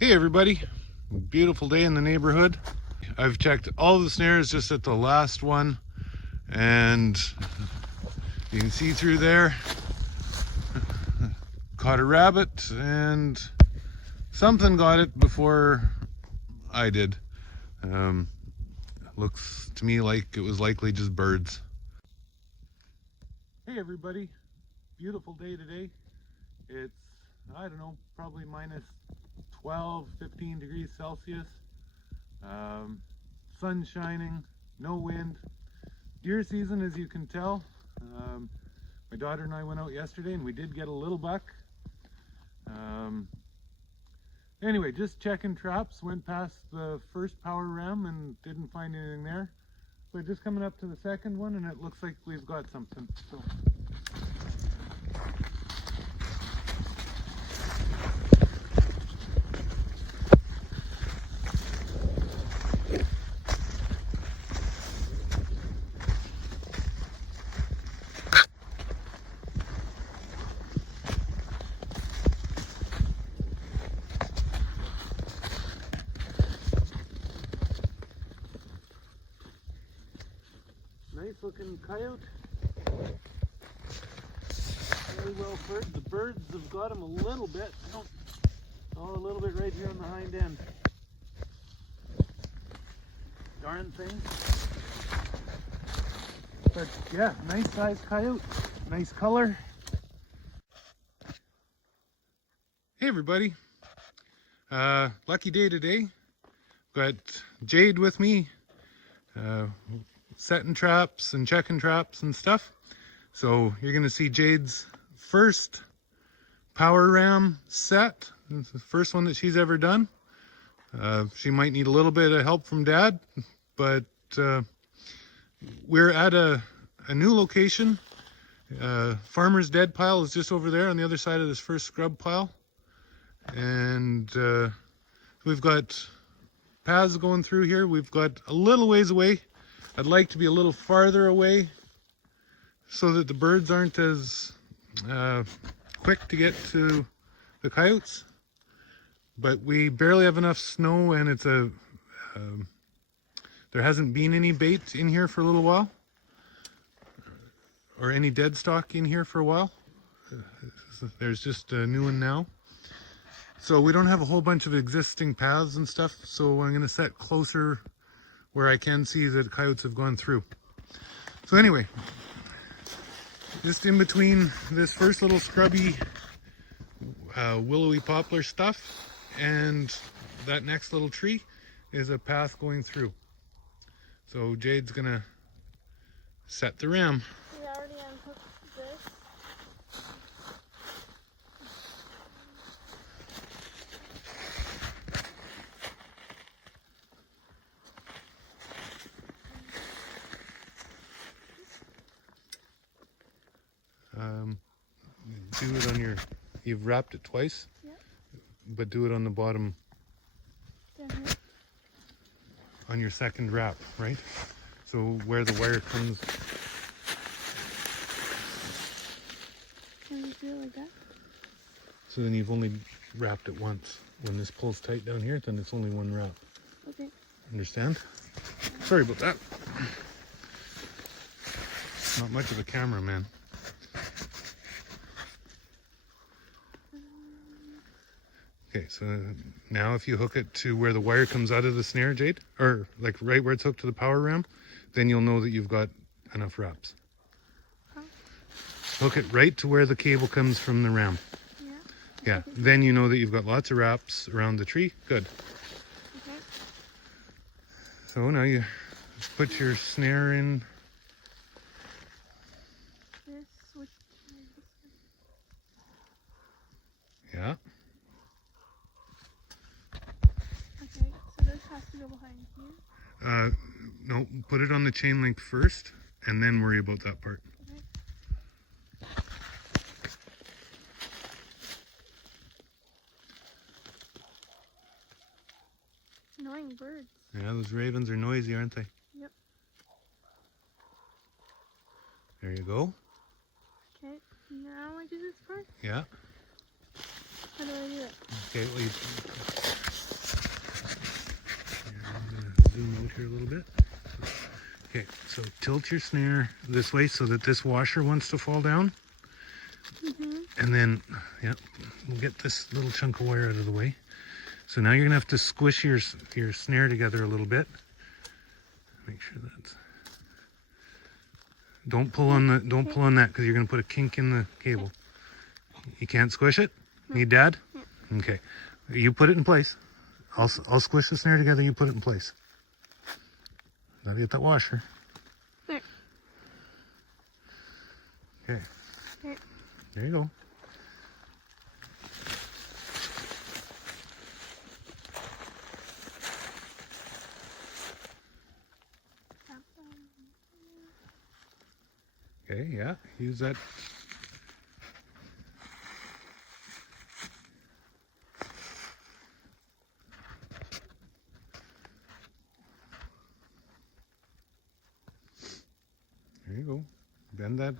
Hey everybody, beautiful day in the neighborhood. I've checked all the snares just at the last one, and you can see through there. Caught a rabbit, and something got it before I did. Looks to me like it was likely just birds. Hey everybody, beautiful day today. It's, I don't know, probably minus 12, 15 degrees Celsius. Sun shining, no wind. Deer season, as you can tell. My daughter and I went out yesterday and we did get a little buck. Anyway, just checking traps, went past the first power ram and didn't find anything there. So just coming up to the second one and it looks like we've got something. So. Nice looking coyote. Really well fed. The birds have got him a little bit. Oh, a little bit right here on the hind end. Darn thing. But yeah, nice sized coyote. Nice color. Hey everybody. Lucky day today. Got Jade with me. Setting traps and checking traps and stuff. So you're going to see Jade's first power ram set. It's the first one that she's ever done. She might need a little bit of help from Dad, but we're at a new location. Farmer's dead pile is just over there on the other side of this first scrub pile. And we've got paths going through here. We've got a little ways away. I'd like to be a little farther away so that the birds aren't as quick to get to the coyotes. But we barely have enough snow, and it's there hasn't been any bait in here for a little while, or any dead stock in here for a while. There's just a new one now. So we don't have a whole bunch of existing paths and stuff, so I'm going to set closer where I can see that coyotes have gone through. So anyway, just in between this first little scrubby willowy poplar stuff and that next little tree is a path going through. So Jade's gonna set the ram. We already unhooked this. Do it on you've wrapped it twice, Yep. But do it on the bottom, Mm-hmm. on your second wrap, right? So where the wire comes. Can we do it like that? So then you've only wrapped it once. When this pulls tight down here, then it's only one wrap. Okay. Understand? Sorry about that. Not much of a cameraman. Okay, so now if you hook it to where the wire comes out of the snare, Jade, or like right where it's hooked to the power ram, then you'll know that you've got enough wraps. Oh. Hook it right to where the cable comes from the ram. Yeah. Yeah, then you know that you've got lots of wraps around the tree. Good. Okay. So now you put your snare in. This which Yeah. Okay, so this has to go behind here. No, put it on the chain link first, and then worry about that part. Okay. Annoying birds. Yeah, those ravens are noisy, aren't they? Yep. There you go. Okay, now I do this part? Yeah. How do I do it? Okay, well, you around here a little bit. Okay, so tilt your snare this way so that this washer wants to fall down. And then, yeah, we'll get this little chunk of wire out of the way. So now you're gonna have to squish your snare together a little bit. Make sure that's. Don't pull on that because you're gonna put a kink in the cable. You can't squish it? Need Dad? Okay. You put it in place. I'll squish the snare together. You put it in place. Gotta get that washer. There. Okay. There. There you go. Okay, yeah, use that. There you go. Bend that.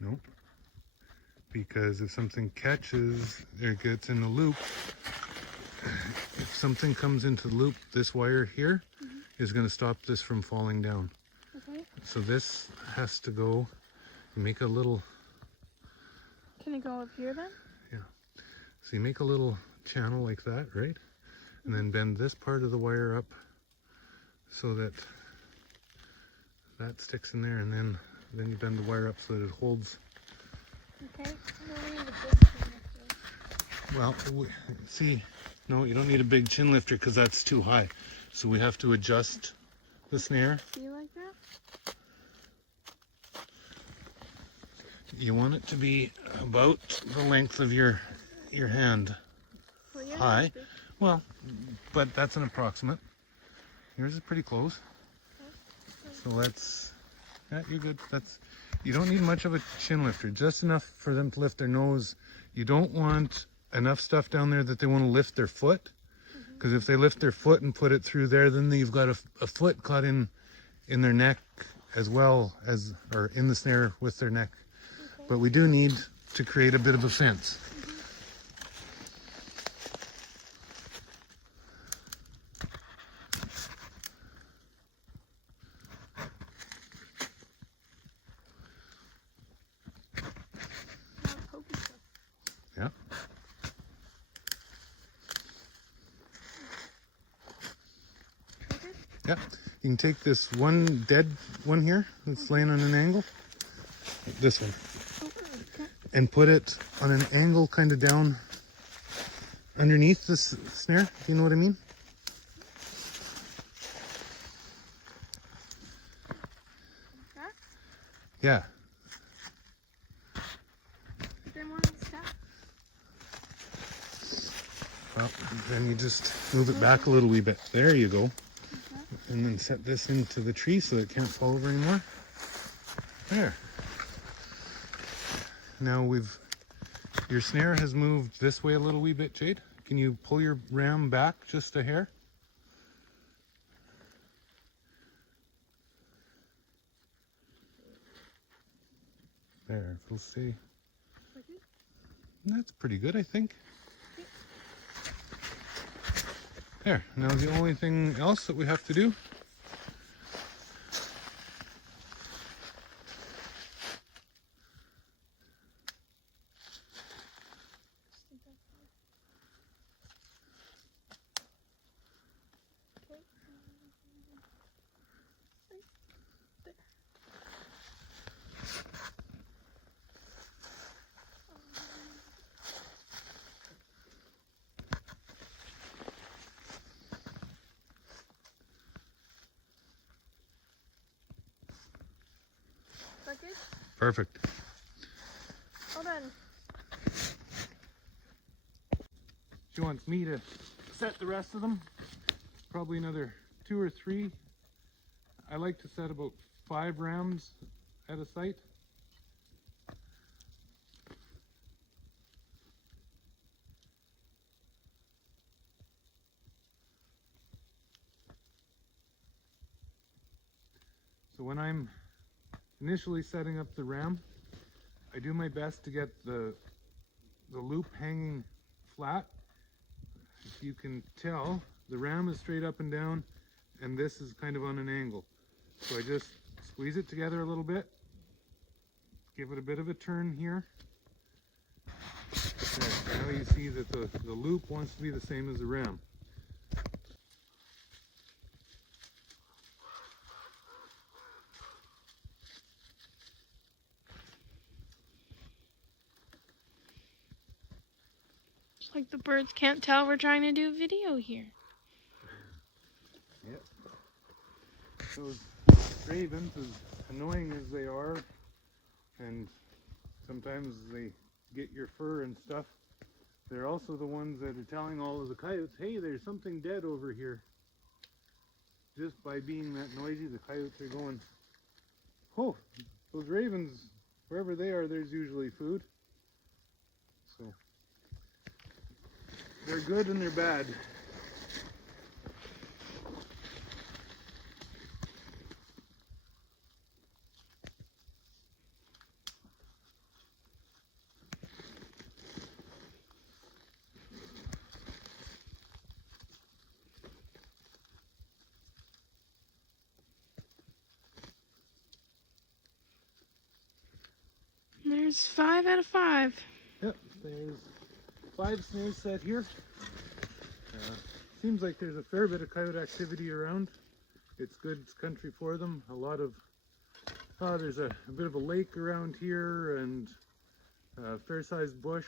Nope. Because if something catches or gets in the loop, if something comes into the loop, this wire here is going to stop this from falling down. Okay. So this has to go, you make a little. Can it go up here then? Yeah. So you make a little channel like that, right? And then bend this part of the wire up so that that sticks in there, and then you bend the wire up so that it holds. Okay. Well, see, no, you don't need a big chin lifter because that's too high. So we have to adjust the snare. See like that? You want it to be about the length of your hand. Well, yeah, High. Well, but that's an approximate. Yours is pretty close. So let's, yeah, you're good. You don't need much of a chin lifter, just enough for them to lift their nose. You don't want enough stuff down there that they want to lift their foot. Because if they lift their foot and put it through there, then you've got a foot caught in their neck as well as, or in the snare with their neck. Okay. But we do need to create a bit of a fence. Yeah. Yeah. You can take this one dead one here that's laying on an angle, this one, and put it on an angle kind of down underneath this snare. You know what I mean? Yeah. Well, then you just move it back a little wee bit. There you go. And then set this into the tree so it can't fall over anymore. There. Now your snare has moved this way a little wee bit, Jade. Can you pull your ram back just a hair? There, we'll see. That's pretty good, I think. There, now the only thing else that we have to do Perfect. Hold on. She wants me to set the rest of them. Probably another 2 or 3. I like to set about 5 rams at a site. So when I'm initially setting up the ram, I do my best to get the loop hanging flat. If you can tell, the ram is straight up and down, and this is kind of on an angle. So I just squeeze it together a little bit, give it a bit of a turn here. Okay, now you see that the loop wants to be the same as the ram. It's like the birds can't tell we're trying to do a video here. Yep. Those ravens, as annoying as they are, and sometimes they get your fur and stuff, they're also the ones that are telling all of the coyotes, hey, there's something dead over here. Just by being that noisy, the coyotes are going, oh, those ravens, wherever they are, there's usually food. So they're good and they're bad. There's 5 out of 5. Yep, there's 5 snares set here. Seems like there's a fair bit of coyote activity around. It's good country for them. A lot of, there's a bit of a lake around here and a fair-sized bush,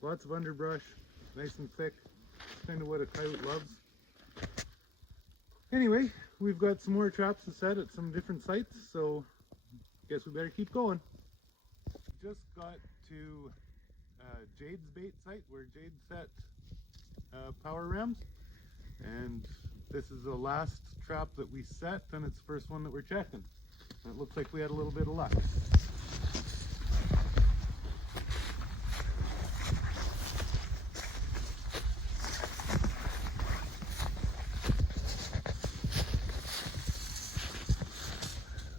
lots of underbrush, nice and thick. It's kind of what a coyote loves. Anyway, we've got some more traps to set at some different sites, so I guess we better keep going. Just got to Jade's bait site where Jade set power rams, and this is the last trap that we set, and it's the first one that we're checking. And it looks like we had a little bit of luck.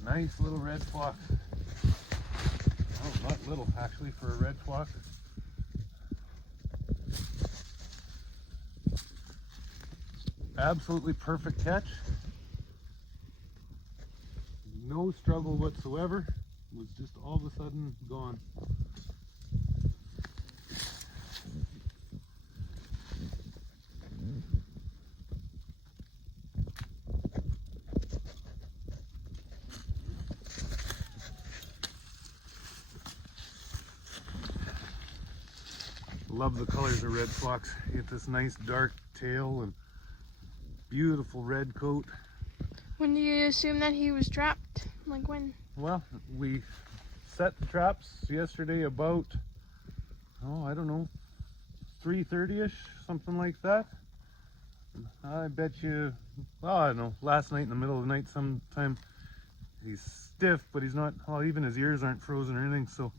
Nice little red flock. Oh, not little actually for a red flock. Absolutely perfect catch. No struggle whatsoever. It was just all of a sudden gone. Love the colors of red fox. You get this nice dark tail and beautiful red coat. When do you assume that he was trapped? Like when? Well, we set the traps yesterday about, oh, I don't know, 3:30ish, something like that. I bet you, well, I don't know, last night in the middle of the night sometime. He's stiff, but he's not, well, even his ears aren't frozen or anything, so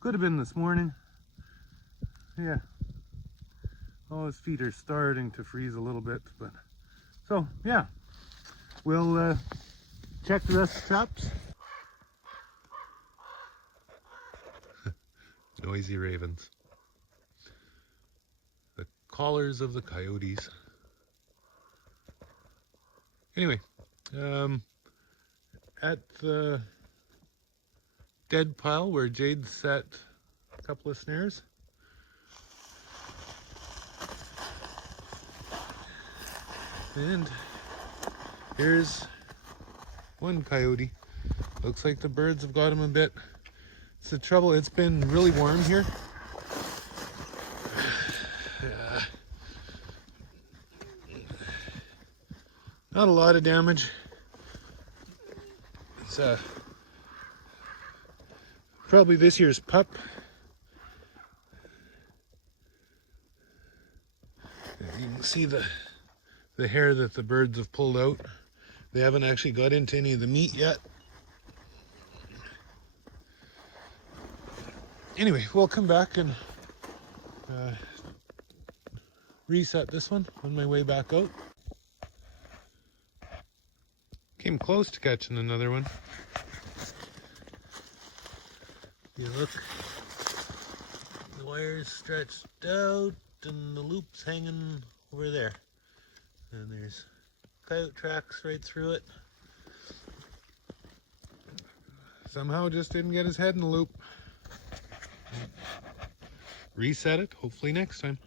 could have been this morning. Yeah. Oh, his feet are starting to freeze a little bit, but so yeah, we'll check the rest of the traps. Noisy ravens. The callers of the coyotes. Anyway, at the dead pile where Jade set a couple of snares, and here's one coyote. Looks like the birds have got him a bit. It's the trouble, it's been really warm here. Not a lot of damage. It's probably this year's pup. You can see the hair that the birds have pulled out. They haven't actually got into any of the meat yet. Anyway, we'll come back and reset this one on my way back out. Came close to catching another one. You look, the wire's stretched out and the loop's hanging over there. And there's coyote tracks right through it. Somehow just didn't get his head in the loop. Reset it, hopefully next time.